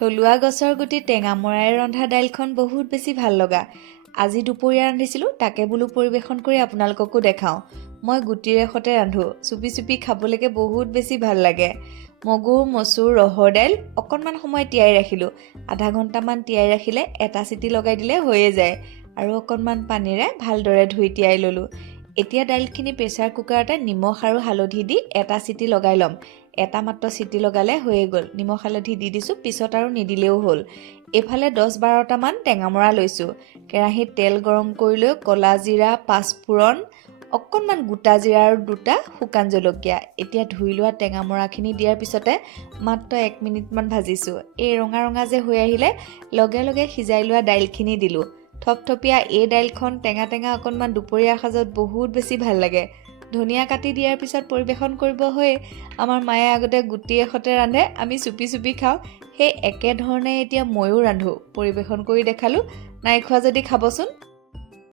থলুৱা গছৰ গুটি টেঙামৰাই ৰন্ধা দাইলখন বহুত বেছি ভাল লগা। আজি দুপৰীয়া ৰান্ধিছিলোঁ, তাকে বোলো পৰিৱেশন কৰি আপোনালোককো দেখাওঁ। মই গুটিৰে সৈতে ৰান্ধোঁ, চুপি চুপি খাবলৈকে বহুত বেছি ভাল লাগে। মগু, মচুৰ, ৰহৰ দাইল অকণমান সময় তিয়াই ৰাখিলোঁ। আধা ঘণ্টামান তিয়াই ৰাখিলে এটা চিটি লগাই দিলে হৈয়ে যায়। আৰু অকণমান পানীৰে ভালদৰে ধুই তিয়াই ল'লোঁ। এতিয়া দাইলখিনি প্ৰেছাৰ কুকাৰতে নিমখ আৰু হালধি দি এটা চিটি লগাই ল'ম। এটা মাত্ৰ চিটি লগালে হৈয়ে গ'ল। নিমখ হালধি দি দিছোঁ, পিছত আৰু নিদিলেও হ'ল। এইফালে 10-12টামান টেঙামৰা লৈছোঁ। কেৰাহীত তেল গৰম কৰি লৈ ক'লা জিৰা, পাঁচফোৰণ, অকণমান গোটা জিৰা আৰু 2টা শুকান জলকীয়া। এতিয়া ধুই লোৱা টেঙামৰাখিনি দিয়াৰ পিছতে মাত্ৰ 1 মিনিটমান ভাজিছোঁ। এই ৰঙা ৰঙা যে হৈ আহিলে লগে লগে সিজাই লোৱা দাইলখিনি দিলোঁ। থপথপীয়া এই দাইলখন টেঙা টেঙা অকণমান দুপৰীয়া সাজত বহুত বেছি ভাল লাগে। ধনিয়া কাটি দিয়াৰ পিছত পৰিৱেশন কৰিব হৈয়ে। আমাৰ মায়ে আগতে গুটিৰে সৈতে ৰান্ধে, আমি চুপি চুপি খাওঁ। সেই একেধৰণে এতিয়া ময়ো ৰান্ধোঁ, পৰিৱেশন কৰি দেখালোঁ। নাই খোৱা যদি খাবচোন।